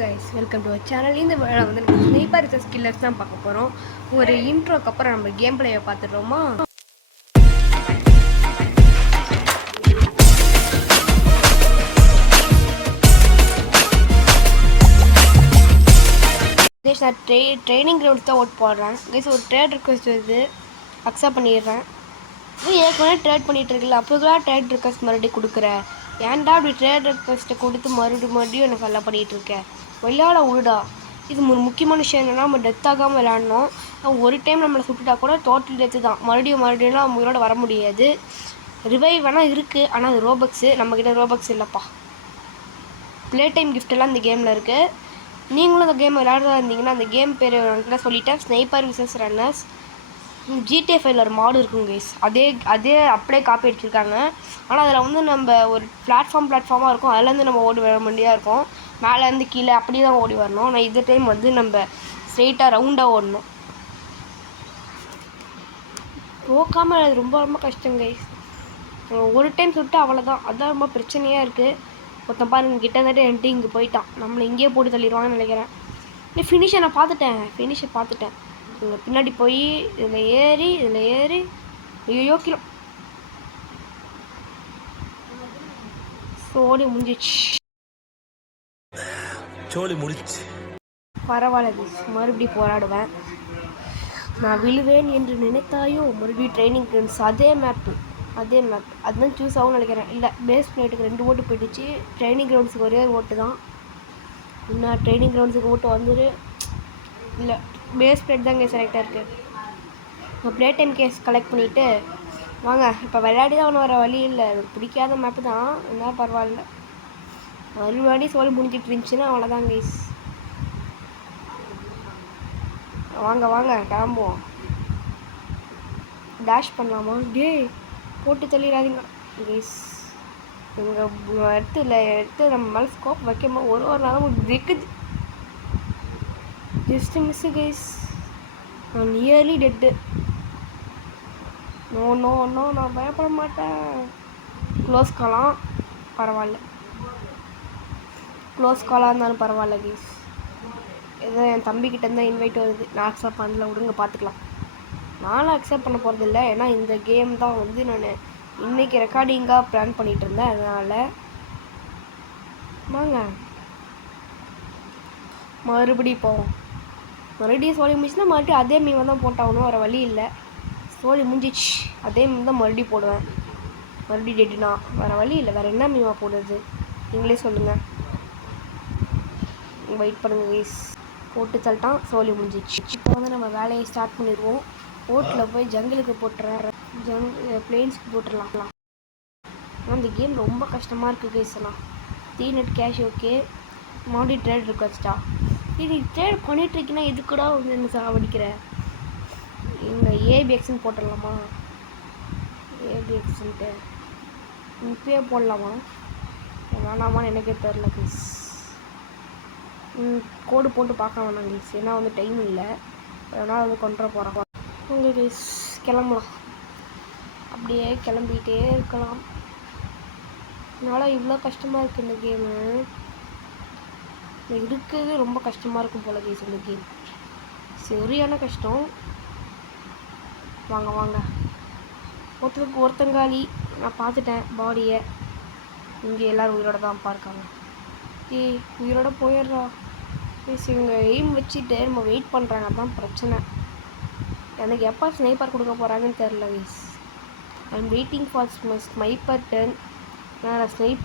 Guys, welcome to our channel. இந்த வேலை வந்து நம்ம ஸ்னைப்பர் விசஸ் கில்லர்ஸ் தான் பார்க்க போகிறோம். ஒரு இன்ட்ரோக்கு அப்புறம் நம்ம கேம் பிளேயை பார்த்துடுறோமா? கைஸ், நான் ட்ரைனிங் கிரவுண்ட்ஸ் தான் ஓட் போடுறேன். கைஸ், ஒரு ட்ரேட் ரிக்வெஸ்ட் வருது, அக்செப்ட் பண்ணிடுறேன். ஏற்கனவே ட்ரேட் பண்ணிகிட்டு இருக்குல்ல, அப்போதான் ட்ரேட் ரிக்வெஸ்ட் மறுபடியும் கொடுக்குறேன். ஏன்டா அப்படி ட்ரேட் ரிக்வெஸ்ட்டை கொடுத்து மறுபடியும் எனக்கு நல்லா பண்ணிகிட்டு இருக்கேன். விளையாட விடுடா. இது ஒரு முக்கியமான விஷயம் என்னென்னா, நம்ம டெத் ஆகாமல் விளையாடணும். ஒரு டைம் நம்மளை சுட்டுட்டா கூட டோட்டல் டெத்து தான். மறுபடியும்லாம் நம்ம உயிரோட வர முடியாது. ரிவைவ் வேணால் இருக்குது, ஆனால் அது ரோபக்ஸு. நம்மக்கிட்ட ரோபக்ஸ் இல்லைப்பா. ப்ளே டைம் கிஃப்டெல்லாம் இந்த கேமில் இருக்குது. நீங்களும் இந்த கேம் விளையாடுறதா இருந்தீங்கன்னா அந்த கேம் பேர் என்கிட்ட சொல்லிட்டேன், ஸ்னைப்பர் விசஸ் ரன்னர்ஸ். GTA 5 ஒரு மாடு இருக்குங்க கைஸ். அதே அப்படியே காப்பி அடிச்சிருக்காங்க. ஆனால் அதில் வந்து நம்ம ஒரு பிளாட்ஃபார்மாக இருக்கும். அதுலேருந்து நம்ம ஓடி வர வேண்டியதாக இருக்கும். மேலேருந்து கீழே அப்படி தான் ஓடி வரணும். ஆனால் இந்த டைம் வந்து நம்ம ஸ்ட்ரெயிட்டாக ரவுண்டாக ஓடணும். போக்காமல் அது ரொம்ப ரொம்ப கஷ்டம் கைஸ். ஒரு டைம் சுட்டு அவ்வளோதான். அதுதான் ரொம்ப பிரச்சனையாக இருக்குது. ஒருத்தன் பாருங்க கிட்டத்தட்ட என்ட்டு இங்கே போயிட்டான். நம்மளை இங்கேயே போட்டு தள்ளிடுவாங்கன்னு நினைக்கிறேன். ஃபினிஷை நான் பார்த்துட்டேன். இங்கே பின்னாடி போய் இதில் ஏறி ஐயோ கிலோ சோடி முடிஞ்சிச்சு. பரவாயில்ல, மறுபடியும் போராடுவேன். நான் விழுவேன் என்று நினைத்தாயோ. மறுபடியும் ட்ரைனிங் கிரவுண்ட்ஸ் அதே மேப் அதுதான் சூஸ் ஆகும்னு நினைக்கிறேன். இல்லை, பேஸ் பிளேட்டுக்கு 2 ஓட்டு போயிடுச்சு. ட்ரைனிங் கிரவுண்ட்ஸுக்கு ஒரே ஓட்டு தான். இன்னும் ட்ரைனிங் கிரவுண்ட்ஸுக்கு ஓட்டு வந்துடு. இல்லை, பேஸ் பிளேட் தான் இங்கே செலக்டாக இருக்குது. ப்ளே டைம் கேஸ் கலெக்ட் பண்ணிவிட்டு வாங்க. இப்போ விளையாடி தான் ஒன்றும் வர வழி இல்லை. எனக்கு பிடிக்காத மேப்பு தான், இருந்தால் பரவாயில்ல. மறுபடியும் சோழி முடிஞ்சிட்டு இருந்துச்சுன்னா அவ்வளோதான் கைஸ். வாங்க கிளம்புவோம். டேஷ் பண்ணலாமா? போட்டு தள்ளிடாதீங்க கைஸ். எங்கள் எடுத்து நம்ம மேலே ஸ்கோப் வைக்கும்போது ஒரு நேரம் இருக்குது. Just miss guys. நான் நியர்லி டெட்டு. நோ நான் பயப்பட மாட்டேன். க்ளோஸ் காலாக இருந்தாலும் பரவாயில்ல கைஸ். ஏதோ என் தம்பிக்கிட்ட இருந்தால் இன்வைட் வருது. நான் அக்செப்ட் பண்ணல, விடுங்க பார்த்துக்கலாம். நானும் அக்செப்ட் பண்ண போகிறதில்ல. ஏன்னா இந்த கேம் தான் வந்து நான் இன்றைக்கி ரெக்கார்டிங்காக பிளான் பண்ணிகிட்டு இருந்தேன். அதனால் வாங்க மறுபடியும் போவோம். மறுபடியும் சோழி முடிச்சுன்னா மறுபடியும் அதே மீமை தான் போட்டாகணும், வேறு வழி இல்லை. சோழி முடிஞ்சிச்சு, அதே மீன் தான் மறுபடியும் போடுவேன். மறுபடியும் டெட்டுனா வேறு வழி இல்லை. வேறு என்ன மீமா போடுறது நீங்களே சொல்லுங்கள். வெயிட் பண்ணுங்கள் கைஸ். போட்டு தள்ளிட்டான், சோழி முடிஞ்சிச்சு. இப்போ வந்து நம்ம வேலையை ஸ்டார்ட் பண்ணிடுவோம். போட்டில் போய் ஜங்கிளுக்கு போட்டுறேன், பிளேன்ஸ்க்கு போட்டுடலாம். ஆனால் இந்த கேம் ரொம்ப கஷ்டமாக இருக்குது கைஸ். எல்லாம் 3 நெட் கேஷ் ஓகே. மறுபடியும் ட்ரேட் ரிக்வெஸ்ட்டா? நீ ட்ரேட் பண்ணிகிட்ருக்கீங்கன்னா எதுக்கூட வந்து என்ன சாவடிக்கிற? இங்கே ஏபிஎக்ஸ்ன்னு போட்டுடலாமா? ஏபிஎக்ஸ்ன்ட்டு இப்பயே போடலாமா வேணாமான்னு எனக்கே தெரில ப்ளீஸ். கோடு போட்டு பார்க்க வேணாம் ப்ளீஸ், ஏன்னா வந்து டைம் இல்லை. அதனால் வந்து கொண்டு போகிறோம். உங்கள் ப்ளீஸ் கிளம்பலாம். அப்படியே கிளம்பிகிட்டே இருக்கலாம். அதனால் இவ்வளோ கஷ்டமாக இருக்குது இந்த கேமு. இருக்கிறது ரொம்ப கஷ்டமாக இருக்கும் போல கைஸ். இந்த கேம் சரியான கஷ்டம். வாங்க ஒருத்தங்காலி நான் பார்த்துட்டேன் பாடியை. இங்கே எல்லோரும் உயிரோட தான் பார்க்காங்க. உயிரோட போயிடுறா ப்ளீஸ். இவங்க எய்ம் வச்சுட்டு நம்ம வெயிட் பண்ணுறாங்க, அதுதான் பிரச்சனை. எனக்கு எப்போ ஸ்னைப்பர் கொடுக்க போகிறாங்கன்னு தெரில guys. I am waiting for sniper turn. நான் ஸ்னைப்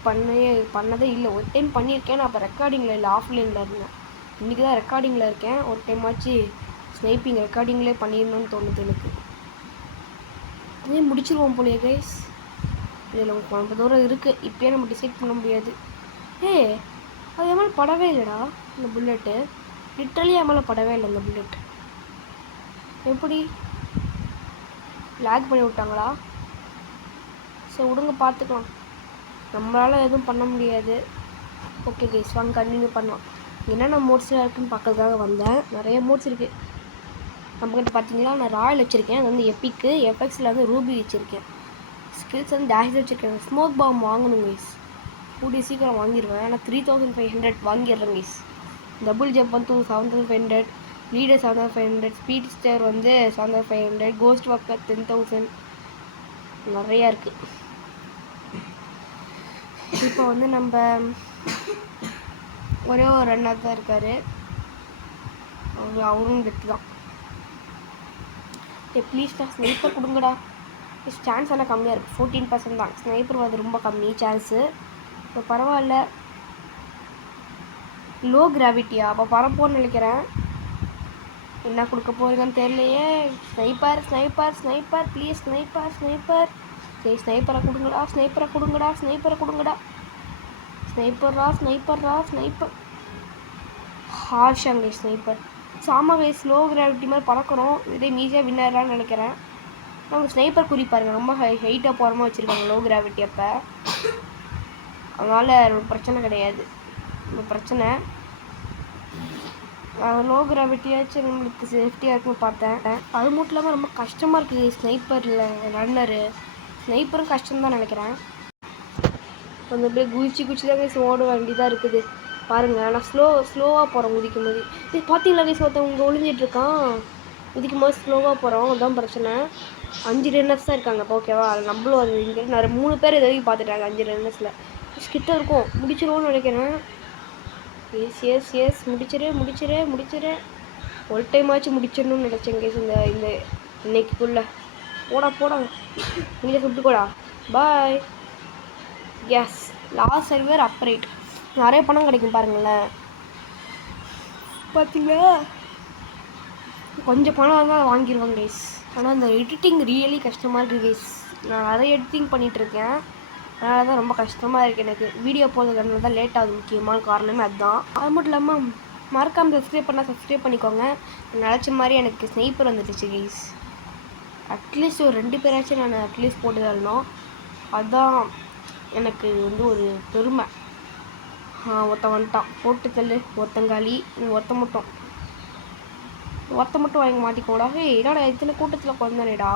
பண்ணதே இல்லை. ஒரு டைம் பண்ணியிருக்கேன், நான் அப்போ ரெக்கார்டிங்கில் இல்லை, ஆஃப்லைனில் இருந்தேன். இன்றைக்கி தான் ரெக்கார்டிங்கில் இருக்கேன். ஒரு டைம் ஆச்சு ஸ்னைப்பிங் ரெக்கார்டிங்லேயே பண்ணிடணும்னு தோணுது எனக்கு. இதே முடிச்சிருவோம் போலியே கைஸ். இதில் ரொம்ப தூரம் இருக்குது, இப்போயே நம்ம டிசைட் பண்ண முடியாது. அது என் மேலே படவே இல்லைடா இந்த புல்லெட்டு. லிட்ரலி என் மேலே படவே இல்லை இந்த புல்லெட். எப்படி லேக் பண்ணி விட்டாங்களா? சரி விடுங்க, பார்த்துக்கலாம். நம்மளால் எதுவும் பண்ண முடியாது. ஓகே கைஸ், வாங்க கண்டினியூ பண்ணலாம். என்னென்ன மோட்ஸ்லாம் இருக்குதுன்னு பார்க்கறதுக்காக வந்தேன். நிறைய மோட்ஸ் இருக்குது நம்மக்கிட்ட. பார்த்தீங்களா, நான் ராயல் வச்சுருக்கேன், அது வந்து எப்பிக்கு. எஃப்எக்ஸில் வந்து ரூபி வச்சுருக்கேன். ஸ்கில்ஸ் வந்து டேஷ் வச்சுருக்கேன். ஸ்மோக் பாம் வாங்கணும் கைஸ். கூடிய சீக்கிரம் வாங்கிடுவேன். ஆனால் 3500 வாங்கிடுறேன் கைஸ். டபுள் ஜம்ப் வந்து 7500, லீடர் 7500, ஸ்பீட் ஸ்டேர் வந்து 7500, கோஸ்ட் வாக்கர் 10000. நிறையா இருக்குது. இப்போ வந்து நம்ம ஒரே ஒரு ரன்னர் தான் இருக்கார், அவரும் கெட்டு தான். ப்ளீஸ்டா ஸ்னைப்பர் கொடுங்கடா. சான்ஸ் ஆனால் கம்மியாக இருக்குது, 14% தான். ஸ்னைப்பர் வந்து ரொம்ப கம்மி சான்ஸு. இப்போ பரவாயில்ல. லோ கிராவிட்டியா? அப்போ பரப்போன்னு நினைக்கிறேன். என்ன கொடுக்க போகிறீங்கன்னு தெரியலையே. Sniper sniper sniper please, sniper sniper. சரி ஸ்னைப்பரை கொடுங்கடா, ஸ்னைப்பரை கொடுங்கடா, ஸ்னைப்பரை கொடுங்கடா. ஸ்னைப்பர்ரா ஸ்னைப்பர்ரா ஸ்னைப்பர். ஹார்ஷாங்க ஸ்னைப்பர். சாமாவே ஸ்லோ கிராவிட்டி மாதிரி பறக்கிறோம். இதே ஈஸியாக வின்னரான்னு நினைக்கிறேன். அவங்க ஸ்னைப்பர் குறிப்பாருங்க, ரொம்ப ஹைட்டாக போகிறமா வச்சுருக்காங்க லோ கிராவிட்டி. அப்போ அதனால் பிரச்சனை கிடையாது. இந்த பிரச்சனை லோ கிராவிட்டியாச்சும் நம்மளுக்கு சேஃப்டியாக இருக்குன்னு பார்த்தேன். அது மட்டும் இல்லாமல் ரொம்ப கஷ்டமாக இருக்குது ஸ்னைப்பரில் ரன்னரு. ஸ்னைப்பரும் கஷ்டம்தான் நினைக்கிறேன். கொஞ்சம் அப்படியே குதிச்சு தான் ஓட வேண்டியதாக இருக்குது பாருங்கள். நான் ஸ்லோவாக போகிறேன் குதிக்கும் போது. இது பார்த்தீங்களா கைஸ், ஒருத்தன் இங்கே ஒளிஞ்சிட்ருக்கான். குதிக்கும் போது ஸ்லோவாக போகிறோம், அதுதான் பிரச்சனை. 5 ரன்னர்ஸ் தான் இருக்காங்க இப்போ, ஓகேவா? அது நம்மளும் அது இங்கே நிறைய 3 பேர் இது வரைக்கும் பார்த்துட்டாங்க 5 ரன்னர்ஸில். கிட்ட இருக்கும், முடிச்சிருவோன்னு நினைக்கிறேன். எஸ் முடிச்சிரு. ஒரு டைம் ஆச்சு முடிச்சிடணும்னு நினச்சேன் கேஸ் இந்த இன்னைக்குள்ளே. போடா இங்கே சுட்டுக்கோடா. Bye. Yes, last server upright. நிறைய பணம் கிடைக்கும் பாருங்களேன். பார்த்தீங்களா? கொஞ்சம் பணம் இருந்தால் அதை வாங்கிடுவாங்க கைஸ். ஆனால் அந்த எடிட்டிங் ரியலி கஷ்டமாக இருக்குது கைஸ். நான் நிறைய எடிட்டிங் பண்ணிகிட்ருக்கேன், அதனால தான் ரொம்ப கஷ்டமாக இருக்குது எனக்கு. வீடியோ போடுறதுனால தான் லேட் ஆகுது, முக்கியமான காரணமே அதுதான். அது மட்டும் இல்லாமல் மறக்காமல் சப்ஸ்கிரைப் பண்ணிக்கோங்க. நினச்ச மாதிரி எனக்கு ஸ்னைப்பர் வந்துடுச்சு கைஸ். அட்லீஸ்ட் ஒரு 2 பேராச்சும் நான் அட்லீஸ்ட் போட்டு தரணும், அதுதான் எனக்கு வந்து ஒரு பெருமை. ஒருத்தன் வந்துட்டான், போட்டு தள்ளு. ஒருத்தங்காலி, ஒருத்த மட்டும் வாங்கி மாட்டிக்கோடா. என்னடா இத்தனை கூட்டத்தில் குழந்தானேடா.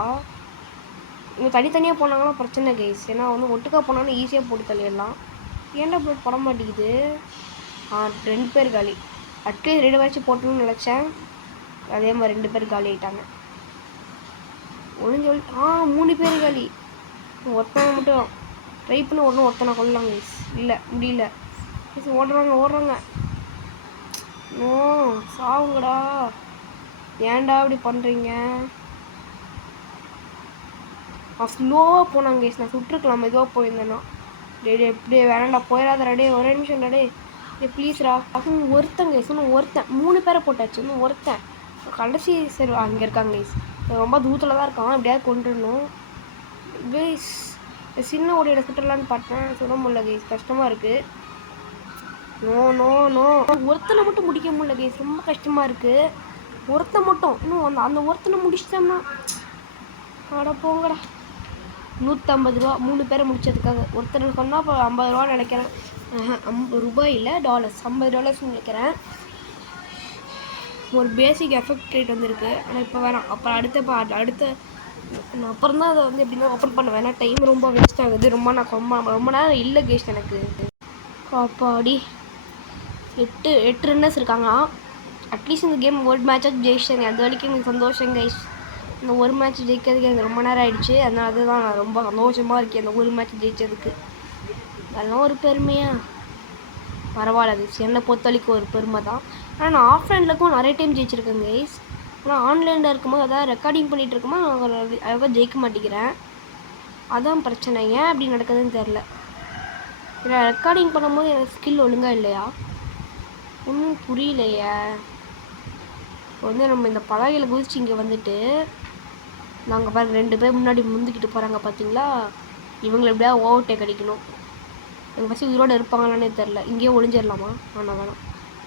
இங்கே தனித்தனியாக போனாங்கன்னா பிரச்சனை கைஸ். ஏன்னா வந்து ஒட்டுக்கா போனாலும் ஈஸியாக போட்டு தள்ளிடலாம். ஏன்டா இப்படி போட மாட்டேங்குது? 2 பேர் காலி. அட்லீஸ்ட் 2 பேராச்சும் போட்டணும்னு நினச்சேன், அதே மாதிரி 2 பேர் காலி ஆகிட்டாங்க. ஒளிஞ்சு 3 பேர் காலி. ஒருத்தனை மட்டும் ட்ரை பண்ணி ஒருத்தனை கொள்ளலாம் கைஸ். இல்லை முடியல. ஓடுறாங்க. ஓ சாவுங்கடா, ஏன்டா அப்படி பண்ணுறீங்க? ஸ்லோவாக போனாங்க கைஸ். நான் சுட்டுருக்கலாம், மெதுவாக போயிருந்தேன்னா. எப்படியே வேணாண்டா, போயிடாதடா டே, ஒரே நிமிஷம்டா டே ப்ளீஸ்ரா. ஒருத்தன் கைஸ், இன்னும் ஒருத்தன். 3 பேரை போட்டாச்சு, இன்னும் ஒருத்தன் கடைசி. சரி அங்கே இருக்காங்க கைஸ், ரொம்ப தூரத்தில் தான் இருக்கான். எப்படியாவது கொண்டுடணும் கைஸ். சின்ன ஓடியோட சுட்டலான்னு பார்த்தேன், சுட முடியல கைஸ், கஷ்டமாக இருக்குது. நோ ஒருத்தனை மட்டும் முடிக்க முடியல கைஸ், ரொம்ப கஷ்டமாக இருக்குது. ஒருத்தன் மட்டும் இன்னும் அந்த ஒருத்தனை முடிச்சிட்டோம்னா அட போங்கடா. 150 ரூபா 3 பேரை முடிச்சதுக்காக. ஒருத்தர் சொன்னால் இப்போ 50 ரூபா நினைக்கிறேன். 50 ரூபாய் இல்லை, டாலர்ஸ். $50 நினைக்கிறேன். ஒரு பேசிக் எஃபெக்ட் ரேட் வந்துருக்கு, ஆனால் இப்போ வேணாம். அப்புறம் அடுத்த நான் அப்புறம் தான் அதை வந்து எப்படின்னா ஓப்பன் பண்ண வேணாம். டைம் ரொம்ப வேஸ்ட் ஆகுது. ரொம்ப நேரம் இல்லை கேஸ் எனக்கு. அப்பாடி 8 ரன்னர்ஸ் இருக்காங்க. அட்லீஸ்ட் இந்த கேம் ஒரு மேட்சாச்சும் ஜெயிச்சிட்டாங்க, அது வரைக்கும் எனக்கு சந்தோஷம் கைஸ். இந்த ஒரு மேட்ச் ஜெயிக்கிறதுக்கு எனக்கு ரொம்ப நேரம் ஆகிடுச்சு, அதனால அதுதான் நான் ரொம்ப சந்தோஷமாக இருக்கேன் அந்த ஒரு மேட்ச் ஜெயித்ததுக்கு. அதெல்லாம் ஒரு பெருமையா? பரவாயில்ல கைஸ், என்னை பொறுத்த வரைக்கும் ஒரு பெருமை தான். ஆனால் நான் ஆஃப்லைன்லக்கும் நிறைய டைம் ஜெயிச்சிருக்கேன் கைஸ். ஆனால் ஆன்லைனில் இருக்கும்போது அதாவது ரெக்கார்டிங் பண்ணிகிட்டு இருக்கும்போது அழகாக ஜெயிக்க மாட்டேங்கிறேன். அதான் பிரச்சனை, ஏன் அப்படி நடக்குதுன்னு தெரில. இல்லை ரெக்கார்டிங் பண்ணும்போது எனக்கு ஸ்கில் ஒழுங்காக இல்லையா, ஒன்றும் புரியலையே. இப்போ வந்து நம்ம இந்த பலகையில் குதிச்சு இங்கே வந்துட்டு நாங்கள் பாருங்கள் 2 பேர் முன்னாடி முந்திக்கிட்டு போகிறாங்க பார்த்தீங்களா. இவங்களை எப்படியா ஓவர்டேக் அடிக்கணும். எங்கள் ஃபஸ்ட்டு உயிரோடு இருப்பாங்களானே தெரில. இங்கேயே ஒளிஞ்சிடலாமா? வேணாம்.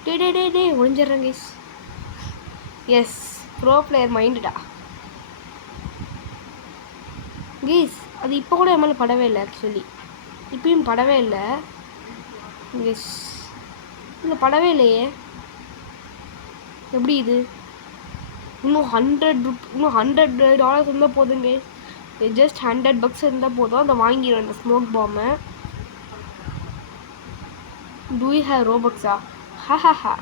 டே ஒளிஞ்சிட்றேன் கைஸ். எஸ், ப்ரோ பிளேயர் மைண்டுடா கைஸ். அது இப்போ கூட என் மேலே படவே இல்லை, ஆக்சுவலி இப்பயும் படவே இல்லை. எஸ், இல்லை படவே இல்லையே. எப்படி இது? இன்னும் $100 இருந்தால் போதுங்க. ஜஸ்ட் $100 இருந்தால் போதும், அதை வாங்கிடுவேன் அந்த ஸ்மோக் பாம்பை. டூ யூ ஹேவ் ரோபக்ஸா? ஹஹா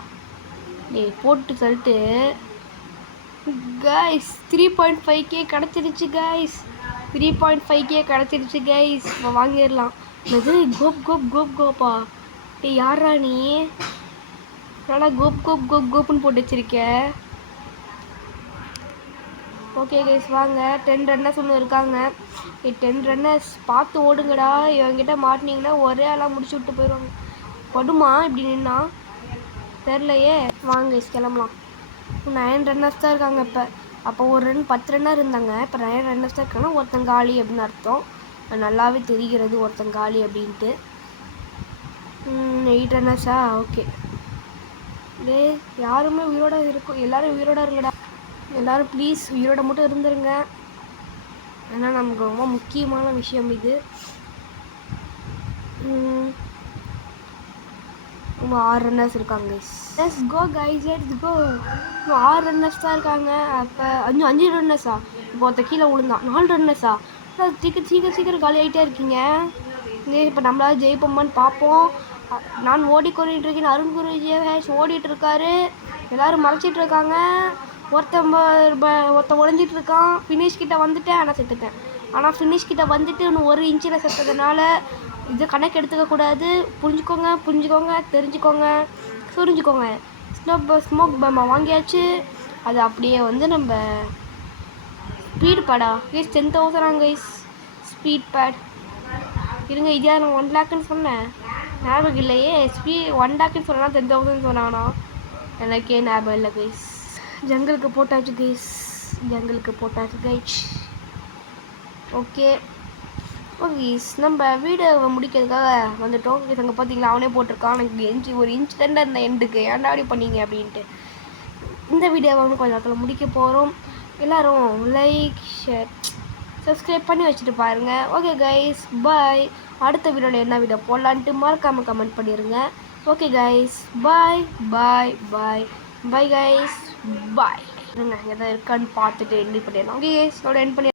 போட்டு சொல்லிட்டு கைஸ் 3.5K கிடச்சிருச்சு கைஸ். 3.5K கிடச்சிருச்சு கைஸ். இப்போ வாங்கிடலாம். இது கோப் கோப் கோப் கோப்பா. யாரா நீ? நல்லா கோப் கோப் கோப் கோப்புன்னு போட்டு வச்சிருக்க. ஓகே கைஸ் வாங்க. 10 ரன்னர்ஸ் ஒன்று இருக்காங்க. 10 ரன்னர்ஸ் பார்த்து ஓடுங்கடா. இவங்கிட்ட மாட்டினீங்கன்னா ஒரே ஆளாக முடிச்சு விட்டு போயிடுவாங்க. படுமா இப்படி நின்னா தெரிலையே. வாங்க கைஸ் கிளம்பலாம். 9 ரன்னர்ஸ் தான் இருக்காங்க இப்போ. அப்போ ஒரு 10 ரன்னர் இருந்தாங்க. இப்போ 9 ரன்னர்ஸ் தான் இருக்காங்கன்னா ஒருத்தன் காலி அப்படின்னு அர்த்தம். நல்லாவே தெரிகிறது ஒருத்தன் காலி அப்படின்ட்டு. 8 ரன்னர்ஸா? ஓகே. யாருமே உயிரோட இருக்கும். எல்லோரும் உயிரோட இருங்கடா. எல்லோரும் ப்ளீஸ் உயிரோட மட்டும் இருந்துருங்க. ஏன்னா நமக்கு ரொம்ப முக்கியமான விஷயம் இது. 6 ரன்னர்ஸ் இருக்காங்க guys. Let's go guys, let's go. 6 runners தான் இருக்காங்க. அப்போ 5 ரன்னர்ஸா? இப்போ ஒருத்த கீழே விழுந்தான். 4 ரன்னர்ஸா? சீக்கிரம் காலி ஆகிட்டே இருக்கீங்க. இப்போ நம்மளால ஜெயிப்போமான்னு பார்ப்போம். நான் ஓடிக்கொண்டிட்டு இருக்கேன். அருண் குருஜி ஓடிட்டு இருக்காரு. எல்லாரும் மறைச்சிட்டு இருக்காங்க. ஒருத்த உடஞ்சிட்டு இருக்கான். ஃபினிஷ் கிட்ட வந்துட்டேன். ஆனால் செத்துட்டேன். ஆனால் ஃபினிஷ் கிட்ட வந்துட்டு இன்னும் 1 இன்ச்சில் செத்ததுனால இது கணக்கு எடுத்துக்கக்கூடாது. புரிஞ்சுக்கோங்க, தெரிஞ்சுக்கோங்க, புரிஞ்சுக்கோங்க. ஸ்மோக் பம்மா வாங்கியாச்சு. அது அப்படியே வந்து நம்ம ஸ்பீட் பேடா கைஸ் 10,000 கைஸ் ஸ்பீட் பேட். இருங்க, இதே நான் 1 லேக்குன்னு சொன்னேன். ஞாபகம் இல்லையே. 1 லேக்குன்னு சொன்னா 10,000 சொன்னானா? எனக்கே ஞாபகம் இல்லை கைஸ். ஜங்கலுக்கு போட்டாச்சு கைஸ். ஓகே நம்ம வீடியோவை முடிக்கிறதுக்காக வந்துட்டோம். அங்கே பார்த்தீங்களா அவனே போட்டிருக்கான். எனக்கு ஒரு இன்ச் தாண்டா இந்த எண்டுக்கு ஏன்டா அப்படி பண்ணீங்க அப்படின்ட்டு. இந்த வீடியோவை வந்து கொஞ்சம் நேரத்தில் முடிக்க போகிறோம். எல்லோரும் லைக் ஷேர் சப்ஸ்கிரைப் பண்ணி வச்சுட்டு பாருங்கள். Okay guys bye. அடுத்த வீடியோவில் என்ன வீடியோ போடலான்ட்டு மறக்காமல் கமெண்ட் பண்ணிடுங்க. ஓகே கைஸ் பாய் பாய் பாய் பாய் கைஸ் பாய். எதாவது இருக்கான்னு பார்த்துட்டு எண்ட் பண்ணிடலாம். ஓகே கைஸ் எண்ட் பண்ணி